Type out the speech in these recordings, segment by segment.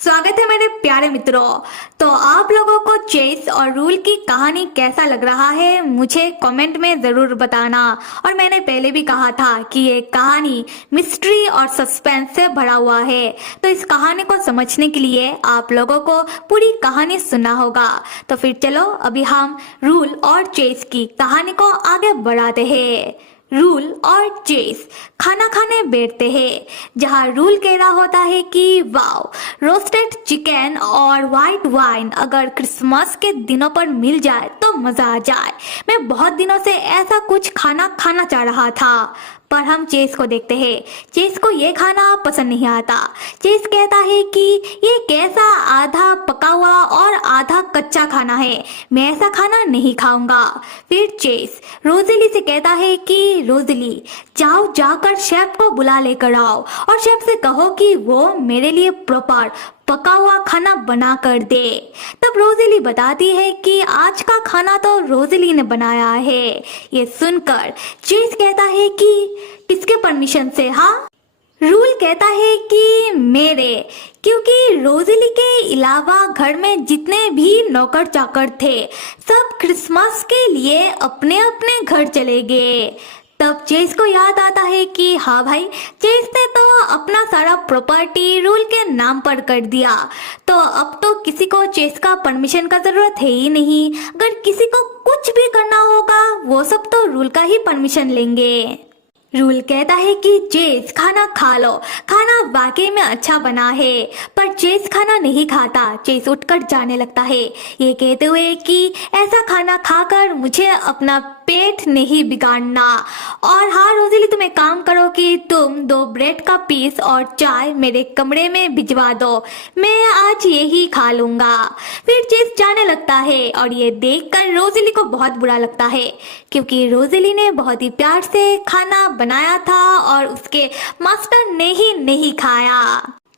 स्वागत है मेरे प्यारे मित्रों। तो आप लोगों को चेस और रूल की कहानी कैसा लग रहा है मुझे कमेंट में ज़रूर बताना। और मैंने पहले भी कहा था कि ये कहानी मिस्ट्री और सस्पेंस से भरा हुआ है, तो इस कहानी को समझने के लिए आप लोगों को पूरी कहानी सुनना होगा। तो फिर चलो अभी हम रूल और चेस की कहानी को आगे बढ़ाते हैं। रूल और चेस खाना खाने बैठते हैं, जहाँ रूल कह रहा होता है कि वाओ, रोस्टेड चिकन और वाइट वाइन अगर क्रिसमस के दिनों पर मिल जाए तो मजा आ जाए। मैं बहुत दिनों से ऐसा कुछ खाना खाना चाह रहा था। पर हम चेस को देखते हैं, चेस को ये खाना पसंद नहीं आता। चेस कहता है कि ये कैसा आधा पका हुआ और आधा कच्चा खाना है, मैं ऐसा खाना नहीं खाऊंगा। फिर चेस रोज़ेली से कहता है कि रोज़ेली जाओ, जाकर शेफ को बुला लेकर आओ और शेफ से कहो कि वो मेरे लिए प्रॉपर पका हुआ खाना बना कर दे। तब रोज़ेली बताती है कि आज का खाना तो रोज़ेली ने बनाया है। ये सुनकर चेस कहता है कि किसके परमिशन से? हाँ, रूल कहता है कि मेरे, क्योंकि रोज़ेली के अलावा घर में जितने भी नौकर चाकर थे सब क्रिसमस के लिए अपने अपने घर चले गए। तब चेस को याद आता है कि हाँ भाई, चेस ने तो अपना सारा प्रॉपर्टी रूल के नाम पर कर दिया, तो अब तो किसी को चेस का परमिशन का जरूरत है ही नहीं। अगर किसी को कुछ भी करना होगा वो सब तो रूल का ही परमिशन लेंगे। रूल कहता है कि चेस खाना खा लो, खाना वाकई में अच्छा बना है। पर चेस खाना नहीं खाता, चेस उठकर जाने लगता है, ये कहते हुए कि ऐसा खाना खाकर मुझे अपना पेट नहीं बिगाड़ना। और हाँ रोज़ेली, तुम एक काम करो कि तुम 2 ब्रेड का पीस और चाय मेरे कमरे में भिजवा दो, मैं आज यही खा लूंगा। फिर चेस जाने लगता है और ये देखकर रोज़ेली को बहुत बुरा लगता है, क्योंकि रोज़ेली ने बहुत ही प्यार से खाना बनाया था और उसके मास्टर ने ही नहीं खाया।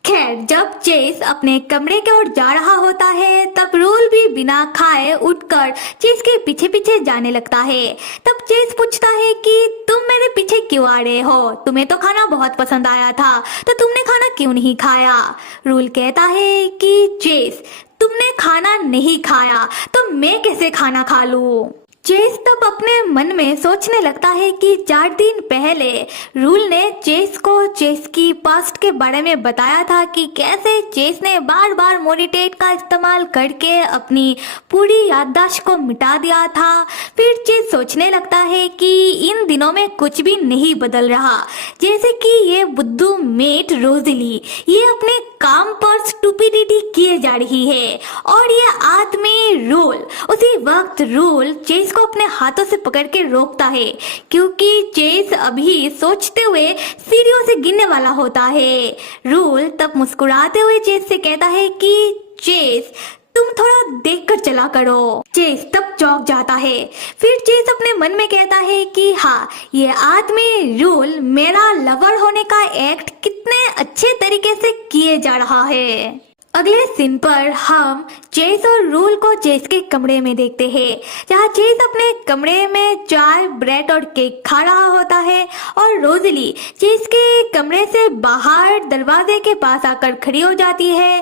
खैर, जब चेस अपने कमरे की ओर जा रहा होता है तब रूल भी बिना खाए उठकर चेस के पीछे पीछे जाने लगता है। तब चेस पूछता है कि तुम मेरे पीछे क्यों आ रहे हो? तुम्हें तो खाना बहुत पसंद आया था, तो तुमने खाना क्यों नहीं खाया? रूल कहता है कि चेस, तुमने खाना नहीं खाया तो मैं कैसे खाना खा लूं? चेस तब अपने मन में सोचने लगता है कि 4 दिन पहले रूल ने चेस को चेस की पास्ट के बारे में बताया था कि कैसे चेस ने बार बार मोडिटेट का इस्तेमाल करके अपनी पूरी याददाश्त को मिटा दिया था। फिर चेस सोचने लगता है कि इन दिनों में कुछ भी नहीं बदल रहा, जैसे कि ये बुद्धू मेट रोज़ेली ये अपने काम पर स्टूपिडिटी किए जा रही है और ये आदमी रूल। उसी वक्त रूल चेस को अपने हाथों से पकड़ के रोकता है, क्योंकि चेस अभी सोचते हुए सीढ़ियों से गिरने वाला होता है। रूल तब मुस्कुराते हुए चेस से कहता है कि चेस, तुम थोड़ा देखकर चला करो। चेस तब चौंक जाता है। फिर चेस अपने मन में कहता है कि हाँ, ये आदमी रूल मेरा लवर होने का एक्ट कितने अच्छे तरीके से किए जा रहा है। अगले सीन पर हम चेस और रूल को चेस के कमरे में देखते हैं, जहाँ चेस अपने कमरे में चाय, ब्रेड और केक खा रहा होता है और रोज़ेली चेस के कमरे से बाहर दरवाजे के पास आकर खड़ी हो जाती है।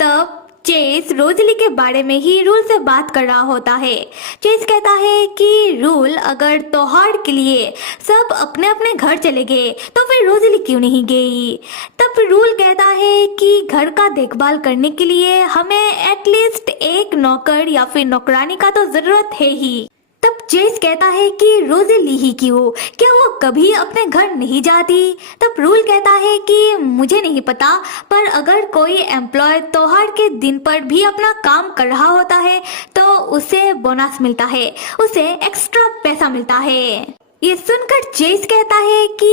तब चेस रोज़ेली के बारे में ही रूल से बात कर रहा होता है। चेस कहता है कि रूल, अगर त्योहार के लिए सब अपने अपने घर चले गए तो फिर रोज़ेली क्यों नहीं गई? तब रूल कहता है कि घर का देखभाल करने के लिए हमें एटलीस्ट एक नौकर या फिर नौकरानी का तो जरूरत है ही। तब चेस कहता है कि रोज़ेली ही क्यों, क्या वो कभी अपने घर नहीं जाती? तब रूल कहता है कि मुझे नहीं पता, पर अगर कोई एम्प्लॉय त्योहार के दिन पर भी अपना काम कर रहा होता है तो उसे बोनस मिलता है, उसे एक्स्ट्रा पैसा मिलता है। ये सुनकर चेस कहता है कि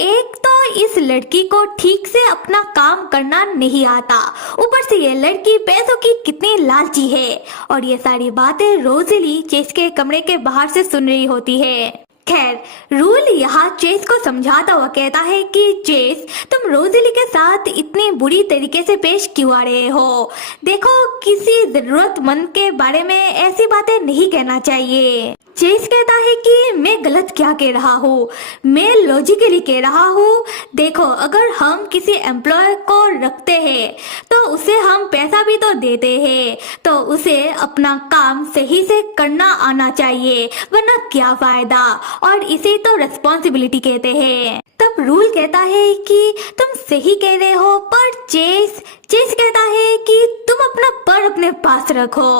एक तो इस लड़की को ठीक से अपना काम करना नहीं आता, ऊपर से ये लड़की पैसों की कितनी लालची है। और ये सारी बातें रोज़ेली चेस के कमरे के बाहर से सुन रही होती है। खैर, रूल यहाँ चेस को समझाता हुआ कहता है कि चेस, तुम रोज़ेली के साथ इतनी बुरी तरीके से पेश क्यों आ रहे हो? देखो, किसी जरूरतमंद के बारे में ऐसी बातें नहीं कहना चाहिए। चेस कहता है कि मैं गलत क्या कह रहा हूँ, मैं लॉजिकली कह रहा हूँ। देखो, अगर हम किसी एम्प्लॉय को रखते हैं तो उसे हम पैसा भी तो देते हैं, तो उसे अपना काम सही से करना आना चाहिए, वरना क्या फायदा। और इसे तो रिस्पॉन्सिबिलिटी कहते हैं। तब रूल कहता है कि तुम सही कह रहे हो, पर चेस कहता है कि तुम अपना पर अपने पास रखो।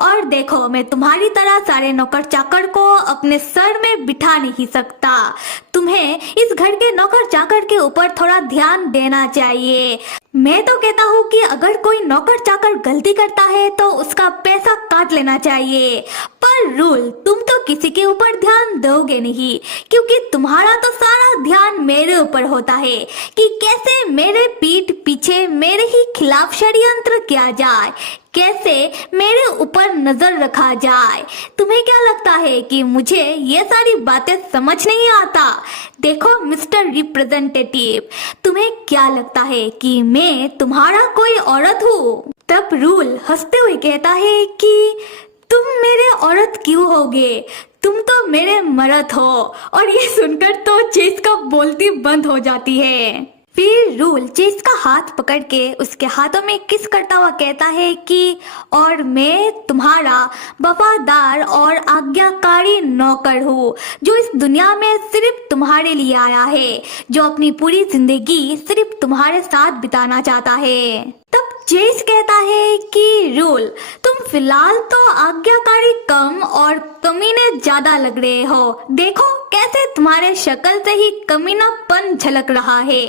और देखो, मैं तुम्हारी तरह सारे नौकर चाकर को अपने सर में बिठा नहीं सकता। तुम्हें इस घर के नौकर चाकर के ऊपर थोड़ा ध्यान देना चाहिए। मैं तो कहता हूँ कि अगर कोई नौकर चाकर गलती करता है तो उसका पैसा काट लेना चाहिए। पर रूल, तुम तो किसी के ऊपर ध्यान दोगे नहीं, क्योंकि तुम्हारा तो सारा ध्यान मेरे ऊपर होता है कि कैसे मेरे पीठ पीछे मेरे ही खिलाफ षड्यंत्र किया जाए, कैसे मेरे ऊपर नजर रखा जाए। तुम्हें क्या लगता है कि मुझे ये सारी बातें समझ नहीं आता? देखो मिस्टर रिप्रेजेंटेटिव, तुम्हें क्या लगता है कि मैं तुम्हारा कोई औरत हूँ? तब रूल हंसते हुए कहता है कि तुम मेरे औरत क्यों होगे, तुम तो मेरे मर्द हो। और ये सुनकर तो चेस का बोलती बंद हो जाती है। फिर रूल चेस का हाथ पकड़ के उसके हाथों में किस करता हुआ कहता है कि और मैं तुम्हारा वफादार और आज्ञाकारी नौकर हूँ, जो इस दुनिया में सिर्फ तुम्हारे लिए आया है, जो अपनी पूरी जिंदगी सिर्फ तुम्हारे साथ बिताना चाहता है। तब चेस कहता है कि रूल, तुम फिलहाल तो आज्ञाकारी कम और कमीने ज्यादा लग रहे हो। देखो कैसे तुम्हारे शक्ल से ही कमीनापन झलक रहा है।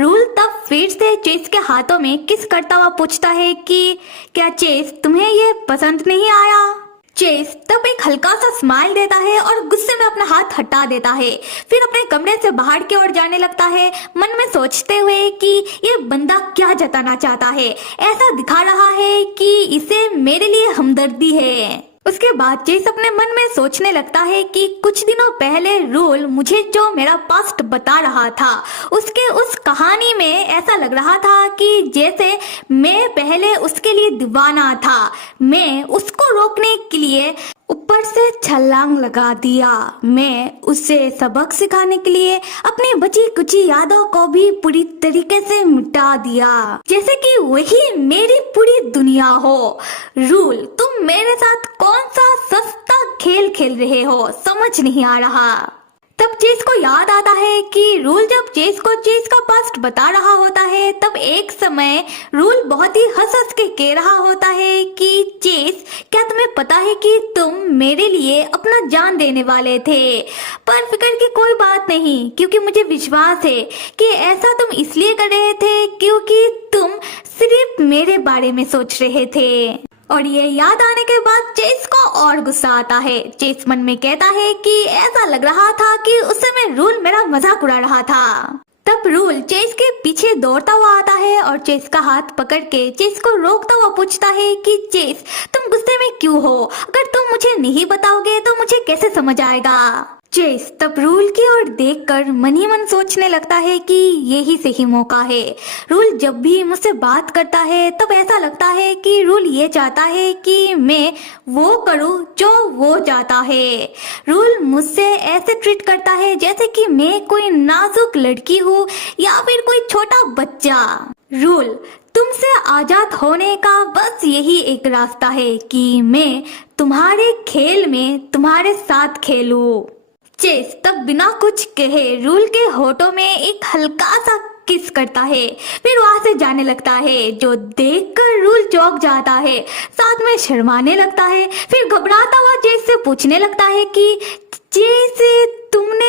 रूल तब फिर से चेस के हाथों में किस करता हुआ पूछता है कि क्या चेस तुम्हें ये पसंद नहीं आया? चेस तब एक हल्का सा स्माइल देता है और गुस्से में अपना हाथ हटा देता है। फिर अपने कमरे से बाहर की ओर जाने लगता है, मन में सोचते हुए कि ये बंदा क्या जताना चाहता है। ऐसा दिखा रहा है कि इसे मेरे लिए हमदर्दी है। उसके बाद चेस अपने मन में सोचने लगता है कि कुछ दिनों पहले रूल मुझे जो मेरा पास्ट बता रहा था, उसके उस कहानी में ऐसा लग रहा था कि जैसे मैं पहले उसके लिए दीवाना था। मैं उसको रोकने के लिए ऊपर से छलांग लगा दिया। मैं उसे सबक सिखाने के लिए अपनी बची कुची यादों को भी पूरी तरीके से मिटा दिया, जैसे कि वही मेरी पूरी दुनिया हो। रूल, तुम मेरे साथ कौन सा सस्ता खेल खेल रहे हो, समझ नहीं आ रहा। तब चेस को याद आता है कि रूल जब चेस को चेस का पास्ट बता रहा होता है, तब एक समय रूल बहुत ही हंस हंस के कह रहा होता है कि चेस, क्या तुम्हें पता है कि तुम मेरे लिए अपना जान देने वाले थे? पर फिक्र की कोई बात नहीं, क्योंकि मुझे विश्वास है कि ऐसा तुम इसलिए कर रहे थे क्योंकि तुम सिर्फ मेरे बारे में सोच रहे थे। और ये याद आने के बाद चेस को और गुस्सा आता है। चेस मन में कहता है कि ऐसा लग रहा था कि उस समय रूल मेरा मजाक उड़ा रहा था। तब रूल चेस के पीछे दौड़ता हुआ आता है और चेस का हाथ पकड़ के चेस को रोकता हुआ पूछता है कि चेस, तुम गुस्से में क्यों हो? अगर तुम मुझे नहीं बताओगे तो मुझे कैसे समझ आएगा? चेस तब रूल की ओर देखकर मन ही मन सोचने लगता है कि यही सही मौका है। रूल जब भी मुझसे बात करता है तब ऐसा लगता है कि रूल ये चाहता है कि मैं वो करूं जो वो चाहता है। रूल मुझसे ऐसे ट्रीट करता है जैसे कि मैं कोई नाजुक लड़की हूँ या फिर कोई छोटा बच्चा। रूल, तुमसे आजाद होने का बस यही एक रास्ता है कि मैं तुम्हारे खेल में तुम्हारे साथ खेलूं। चेस तब बिना कुछ कहे रूल के होठों में एक हल्का सा किस करता है, फिर वहां से जाने लगता है, जो देखकर रूल चौंक जाता है, साथ में शर्माने लगता है। फिर घबराता हुआ चेस से पूछने लगता है कि चेस, तुमने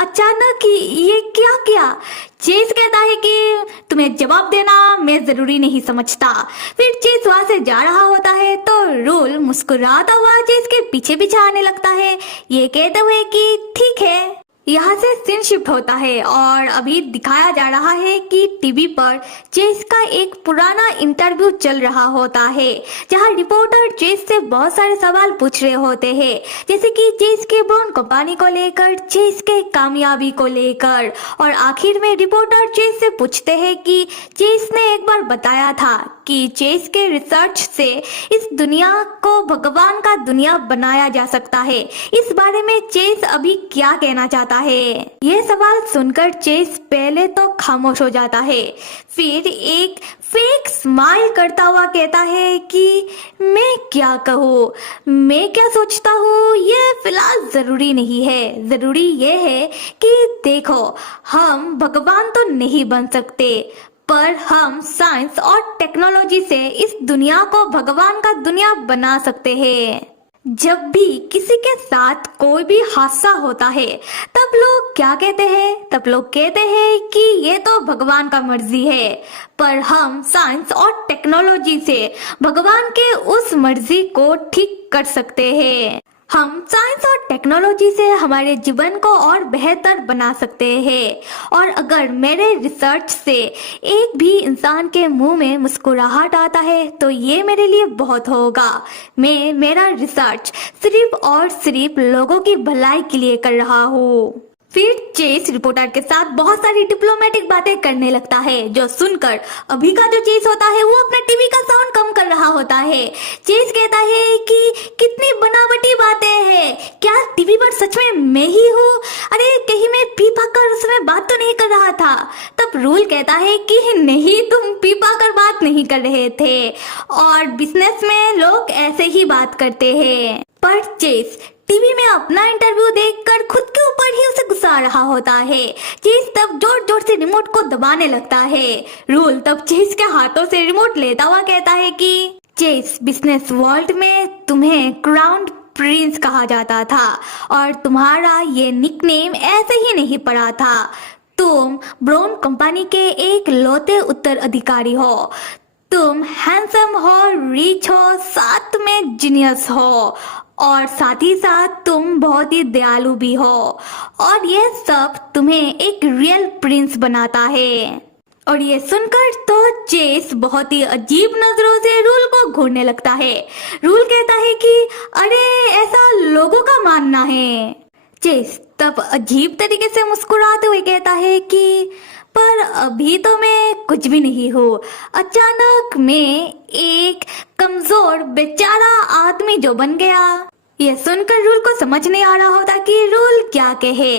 अचानक ये क्या किया? चेस कहता है कि तुम्हें जवाब देना मैं जरूरी नहीं समझता। फिर चेस वहां से जा रहा होता है तो रूल मुस्कुराता हुआ चेस के पीछे पीछे आने लगता है, ये कहते हुए कि ठीक है। यहाँ से सीन शिफ्ट होता है और अभी दिखाया जा रहा है कि टीवी पर चेस का एक पुराना इंटरव्यू चल रहा होता है, जहाँ रिपोर्टर चेस से बहुत सारे सवाल पूछ रहे होते हैं, जैसे कि चेस की बॉन्ड कंपनी को लेकर, चेस के कामयाबी को लेकर। और आखिर में रिपोर्टर चेस से पूछते हैं कि चेस ने एक बार बताया था कि चेस के रिसर्च से इस दुनिया को भगवान का दुनिया बनाया जा सकता है। इस बारे में चेस अभी क्या कहना चाहता है? ये सवाल सुनकर चेस पहले तो खामोश हो जाता है, फिर एक फेक स्माइल करता हुआ कहता है कि मैं क्या कहूँ, मैं क्या सोचता हूँ ये फिलहाल जरूरी नहीं है। जरूरी ये है कि देखो, हम भगवान तो नहीं बन सकते, पर हम साइंस और टेक्नोलॉजी से इस दुनिया को भगवान का दुनिया बना सकते हैं। जब भी किसी के साथ कोई भी हादसा होता है तब लोग क्या कहते हैं? तब लोग कहते हैं कि ये तो भगवान का मर्जी है, पर हम साइंस और टेक्नोलॉजी से भगवान के उस मर्जी को ठीक कर सकते हैं। हम साइंस और टेक्नोलॉजी से हमारे जीवन को और बेहतर बना सकते हैं। और अगर मेरे रिसर्च से एक भी इंसान के मुंह में मुस्कुराहट आता है तो ये मेरे लिए बहुत होगा। मैं मेरा रिसर्च सिर्फ और सिर्फ लोगों की भलाई के लिए कर रहा हूँ। फिर चेस रिपोर्टर के साथ बहुत सारी डिप्लोमेटिक बातें करने लगता है, जो सुनकर अभी का जो चेस होता है वो अपने टीवी का साउंड कम कर रहा होता है। चेस कहता है कि कितनी बनावटी बातें हैं, क्या टीवी पर सच में मैं ही हूँ? अरे कहीं मैं पी पाकर उसमें बात तो नहीं कर रहा था? तब रूल कहता है कि नहीं, तुम पी पाकर बात नहीं कर रहे थे, और बिजनेस में लोग ऐसे ही बात करते हैं। पर चेस टीवी में अपना इंटरव्यू देखकर खुद के ऊपर ही उसे गुस्सा रहा होता है। चेस तब जोर जोर से रिमोट को दबाने लगता है। रूल तब चेस के हाथों से रिमोट लेता हुआ कहता है कि चेस, बिजनेस वर्ल्ड में तुम्हें क्राउन प्रिंस कहा जाता था और तुम्हारा ये निकनेम ऐसे ही नहीं पड़ा था। तुम ब्राउन कंपनी के एक लौते उत्तराधिकारी हो। तुम हैंडसम हो, रिच हो, साथ में जीनियस हो, और साथ ही साथ तुम बहुत ही दयालु भी हो, और ये सब तुम्हें एक रियल प्रिंस बनाता है। और ये सुनकर तो चेस बहुत ही अजीब नजरों से रूल को घूरने लगता है। रूल कहता है कि अरे ऐसा लोगों का मानना है। चेस तब अजीब तरीके से मुस्कुराते हुए कहता है कि पर अभी तो मैं कुछ भी नहीं हूँ। अचानक मैं एक कमजोर बेचारा आदमी जो बन गया। यह सुनकर रूल को समझ नहीं आ रहा होता कि रूल क्या कहे।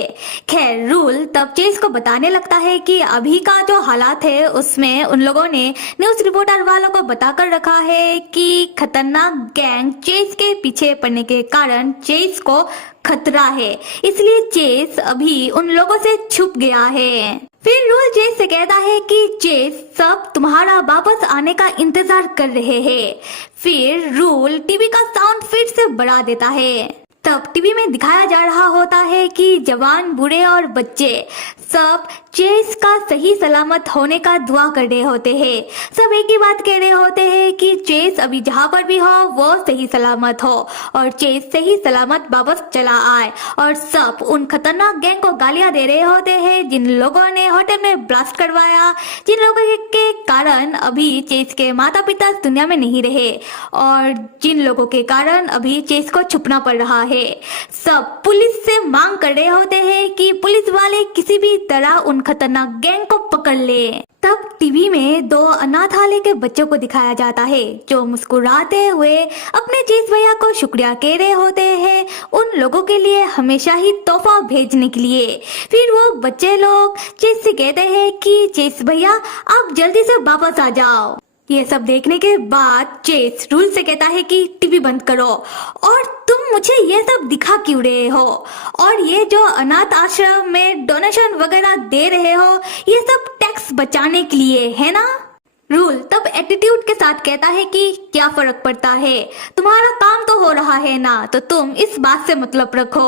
खैर रूल तब चेस को बताने लगता है कि अभी का जो हालात है उसमें उन लोगों ने न्यूज रिपोर्टर वालों को बताकर रखा है कि खतरनाक गैंग चेस के पीछे पड़ने के कारण चेस को खतरा है, इसलिए चेस अभी उन लोगों से छुप गया है। फिर रूल चेस से कहता है कि चेस सब तुम्हारा वापस आने का इंतजार कर रहे हैं। फिर रूल टीवी का साउंड फिर से बढ़ा देता है। तब टीवी में दिखाया जा रहा होता है कि जवान, बूढ़े और बच्चे सब चेस का सही सलामत होने का दुआ कर रहे होते हैं। सब एक ही बात कह रहे होते हैं कि चेस अभी जहाँ पर भी हो वो सही सलामत हो और चेस सही सलामत वापस चला आए। और सब उन खतरनाक गैंग को गालियां दे रहे होते हैं जिन लोगों ने होटल में ब्लास्ट करवाया, जिन लोगों के कारण अभी चेस के माता पिता दुनिया में नहीं रहे और जिन लोगों के कारण अभी चेस को छुपना पड़ रहा है। सब पुलिस से मांग कर रहे होते हैं कि पुलिस वाले किसी भी तरह उन खतरनाक गैंग को पकड़ ले। तब टीवी में दो अनाथालय के बच्चों को दिखाया जाता है जो मुस्कुराते हुए अपने चेस भैया को शुक्रिया कह रहे होते हैं उन लोगों के लिए हमेशा ही तोहफा भेजने के लिए। फिर वो बच्चे लोग चेस से कहते हैं कि चेस भैया आप जल्दी से वापस आ जाओ। ये सब देखने के बाद चेस रूल से कहता है कि टीवी बंद करो और तुम मुझे ये सब दिखा क्यों रहे हो, और ये जो अनाथ आश्रम में डोनेशन वगैरह दे रहे हो ये सब टैक्स बचाने के लिए है ना। रूल तब एटीट्यूड के साथ कहता है कि क्या फर्क पड़ता है, तुम्हारा काम तो हो रहा है ना, तो तुम इस बात से मतलब रखो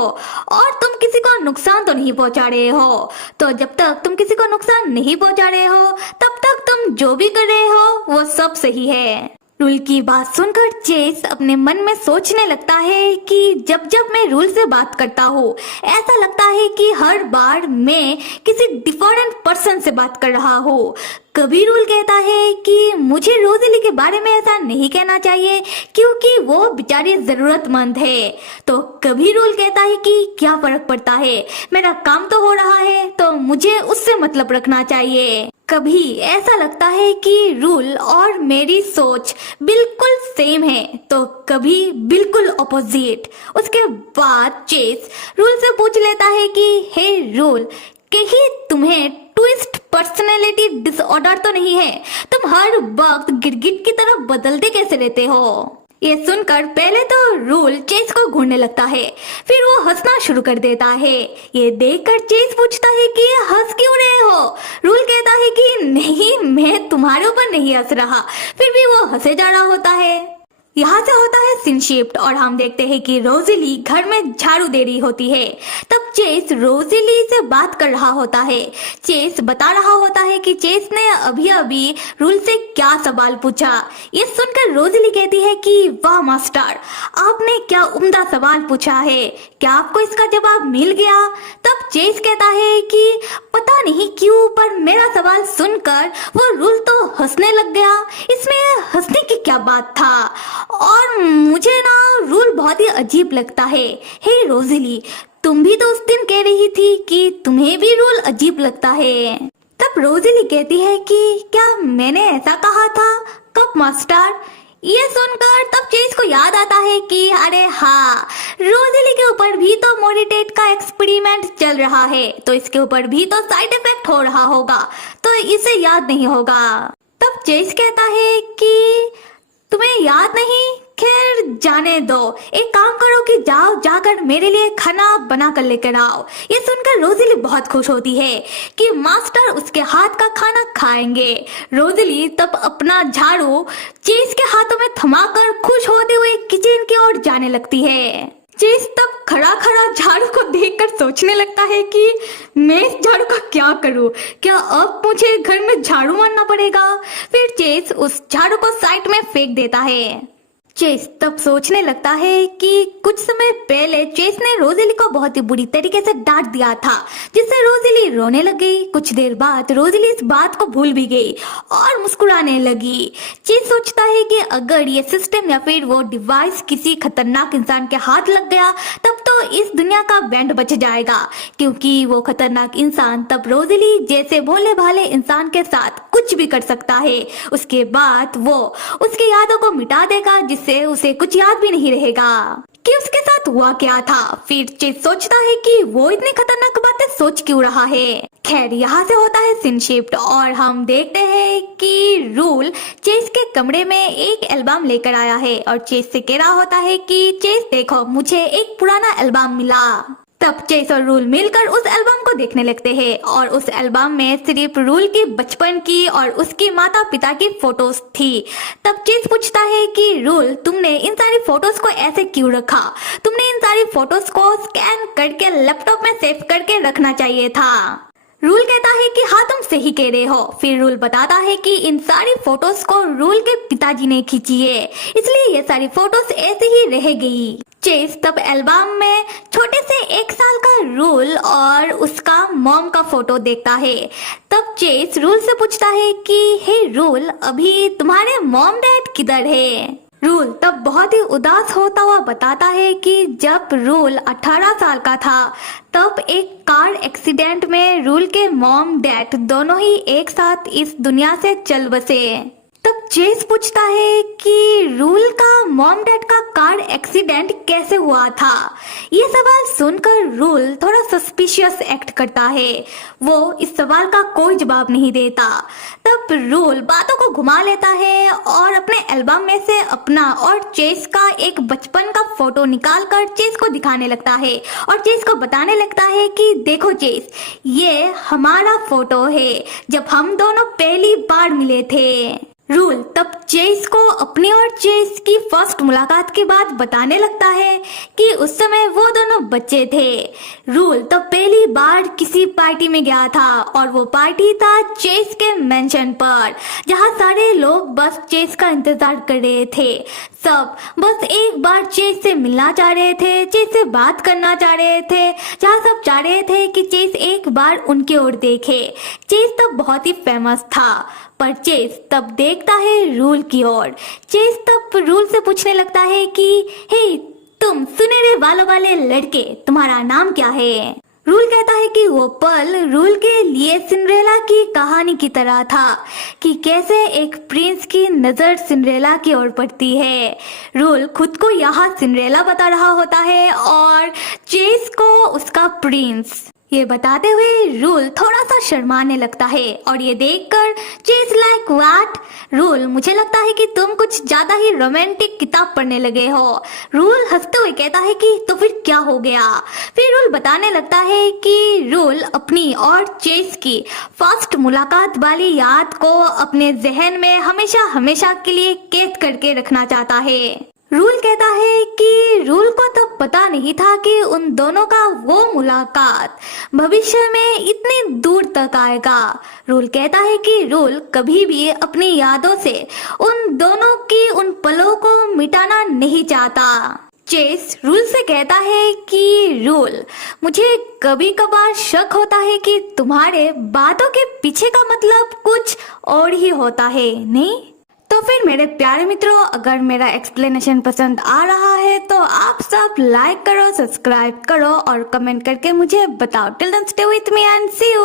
और तुम किसी को नुकसान तो नहीं पहुंचा रहे हो। तो जब तक तुम किसी को नुकसान नहीं पहुंचा रहे हो तब तक तुम जो भी कर रहे हो वो सब सही है। रूल की बात सुनकर चेस अपने मन में सोचने लगता है कि जब जब मैं रूल से बात करता हूँ ऐसा लगता है कि हर बार मैं किसी डिफरेंट पर्सन से बात कर रहा हूँ। कभी रूल कहता है कि मुझे रोजेली के बारे में ऐसा नहीं कहना चाहिए क्योंकि वो बेचारी जरूरतमंद है, तो कभी रूल कहता है कि क्या फर्क पड़ता है, मेरा काम तो हो रहा है तो मुझे उससे मतलब रखना चाहिए। कभी ऐसा लगता है कि रूल और मेरी सोच बिल्कुल सेम है, तो कभी बिल्कुल ऑपोजिट। उसके बाद चेस रूल से पूछ लेता है कि हे रूल, कहीं तुम्हें ट्विस्ट पर्सनैलिटी डिसऑर्डर तो नहीं है? तुम हर वक्त गिरगिट की तरह बदलते कैसे रहते हो? ये सुनकर पहले तो रूल चेस को घूरने लगता है, फिर वो हंसना शुरू कर देता है। ये देखकर चेस पूछता है कि हंस क्यों रहे हो? रूल कहता है कि नहीं, मैं तुम्हारे ऊपर नहीं हंस रहा। फिर भी वो हंसे जा रहा होता है। यहाँ से होता है सीन शिफ्ट और हम देखते हैं कि रोजेली घर में झाड़ू दे रही होती है। तब चेस रोजेली से बात कर रहा होता है। चेस बता रहा होता है कि चेस ने अभी अभी रूल से क्या सवाल पूछा। ये सुनकर रोजेली कहती है कि वाह मास्टर, आपने क्या उम्दा सवाल पूछा है, क्या आपको इसका जवाब मिल गया? तब चेस कहता है कि पता नहीं क्यों, पर मेरा सवाल सुनकर वो रूल तो हंसने लग गया। इसमें हंसने की क्या बात था? और मुझे ना रूल बहुत ही अजीब लगता है। हे रोजेली, तुम भी तो उस दिन कह रही थी कि तुम्हें भी रूल अजीब लगता है। तब रोजेली कहती है कि क्या मैंने ऐसा कहा था? कब मास्टर? ये सुनकर तब चेस को याद आता है कि अरे हाँ, रोजेली के ऊपर भी तो मोरिटेट का एक्सपेरिमेंट चल रहा है, तो इसके ऊपर भी तो साइड इफेक्ट हो रहा होगा, तो इसे याद नहीं होगा। तब चेस कहता है कि तुम्हें याद नहीं? खैर जाने दो, एक काम करो कि जाओ जाकर मेरे लिए खाना बना कर लेकर आओ। ये सुनकर रोजेली बहुत खुश होती है कि मास्टर उसके हाथ का खाना खाएंगे। रोजेली तब अपना झाड़ू चेस के हाथों में थमाकर खुश होते हुए किचन की ओर जाने लगती है। चेस तब खड़ा खड़ा झाड़ू को देखकर सोचने लगता है कि मैं इस झाड़ू का क्या करूं? क्या अब मुझे घर में झाड़ू मारना पड़ेगा? फिर चेस उस झाड़ू को साइड में फेंक देता है। चेस तब सोचने लगता है कि कुछ समय पहले चेस ने रोजेली को बहुत ही बुरी तरीके से डांट दिया था, जिससे रोजेली रोने लग गई। कुछ देर बाद रोजेली इस बात को भूल भी गई और मुस्कुराने लगी। चेस सोचता है कि अगर ये सिस्टम या फिर वो डिवाइस किसी खतरनाक इंसान के हाथ लग गया तब तो इस दुनिया का बैंड बच जाएगा, क्योंकि वो खतरनाक इंसान तब रोजेली जैसे भोले भाले इंसान के साथ कुछ भी कर सकता है। उसके बाद वो उसकी यादों को मिटा देगा, जिससे उसे कुछ याद भी नहीं रहेगा कि उसके साथ हुआ क्या था। फिर चेस सोचता है कि वो इतनी खतरनाक बातें सोच क्यों रहा है। खैर यहाँ से होता है सीन शिफ्ट और हम देखते हैं कि रूल चेस के कमरे में एक एल्बम लेकर आया है और चेस से कह रहा होता है कि चेस देखो, मुझे एक पुराना एल्बम मिला। तब चेस और रूल मिलकर उस एल्बम को देखने लगते हैं और उस एल्बम में सिर्फ रूल की बचपन की और उसकी माता पिता की फोटोज थी। तब चेस पूछता है कि रूल, तुमने इन सारी फोटोज को ऐसे क्यों रखा? तुमने इन सारी फोटोज को स्कैन करके लैपटॉप में सेव करके रखना चाहिए था। रूल कहता है कि हाँ, तुम सही कह रहे हो। फिर रूल बताता है कि इन सारी फोटोज को रूल के पिताजी ने खींची है, इसलिए ये सारी फोटोज ऐसे ही रह गई। चेस तब एल्बम में छोटे से 1 साल का रूल और उसका मॉम का फोटो देखता है। तब चेस रूल से पूछता है कि हे रूल, अभी तुम्हारे मॉम डैड किधर है? रूल तब बहुत ही उदास होता हुआ बताता है कि जब रूल 18 साल का था तब एक कार एक्सीडेंट में रूल के मॉम डैड दोनों ही एक साथ इस दुनिया से चल बसे। तब चेस पूछता है कि रूल का मॉम डैड का कार एक्सीडेंट कैसे हुआ था? ये सवाल सुनकर रूल थोड़ा सस्पिशियस एक्ट करता है। वो इस सवाल का कोई जवाब नहीं देता। तब रूल बातों को घुमा लेता है और अपने एल्बम में से अपना और चेस का एक बचपन का फोटो निकालकर चेस को दिखाने लगता है और चेस को बताने लगता है कि देखो चेस, ये हमारा फोटो है जब हम दोनों पहली बार मिले थे। रूल तब चेस को अपनी और चेस की फर्स्ट मुलाकात के बाद बताने लगता है कि उस समय वो दोनों बच्चे थे। रूल तब पहली बार किसी पार्टी में गया था और वो पार्टी था चेस के मेंशन पर, जहाँ सारे लोग बस चेस का इंतजार कर रहे थे। सब बस एक बार चेस से मिलना चाह रहे थे, चेस से बात करना चाह रहे थे, जहाँ सब चाह रहे थे कि चेस एक बार उनकी ओर देखे। चेस तब बहुत ही फेमस था, पर चेस तब देखता है रूल की ओर। चेस तब रूल से पूछने लगता है कि हे तुम सुनहरे बालों वाले लड़के, तुम्हारा नाम क्या है? रूल कहता है कि वो पल रूल के लिए सिंड्रेला की कहानी की तरह था कि कैसे एक प्रिंस की नजर सिंड्रेला की ओर पड़ती है। रूल खुद को यहाँ सिंड्रेला बता रहा होता है और चेस को उसका प्रिंस। ये बताते हुए रूल थोड़ा सा शर्माने लगता है और ये देखकर चेस लाइक व्हाट रूल, मुझे लगता है कि तुम कुछ ज्यादा ही रोमांटिक किताब पढ़ने लगे हो। रूल हंसते हुए कहता है कि तो फिर क्या हो गया। फिर रूल बताने लगता है कि रूल अपनी और चेस की फर्स्ट मुलाकात वाली याद को अपने जहन में हमेशा हमेशा के लिए कैद करके रखना चाहता है। रूल कहता है कि रूल को तो पता नहीं था कि उन दोनों का वो मुलाकात भविष्य में इतनी दूर तक आएगा। रूल कहता है कि रूल कभी भी अपनी यादों से उन दोनों की उन पलों को मिटाना नहीं चाहता। चेस रूल से कहता है कि रूल, मुझे कभी कभार शक होता है कि तुम्हारे बातों के पीछे का मतलब कुछ और ही होता है, नहीं? तो फिर मेरे प्यारे मित्रों, अगर मेरा एक्सप्लेनेशन पसंद आ रहा है तो आप सब लाइक करो, सब्सक्राइब करो और कमेंट करके मुझे बताओ। Till then stay with me and see you.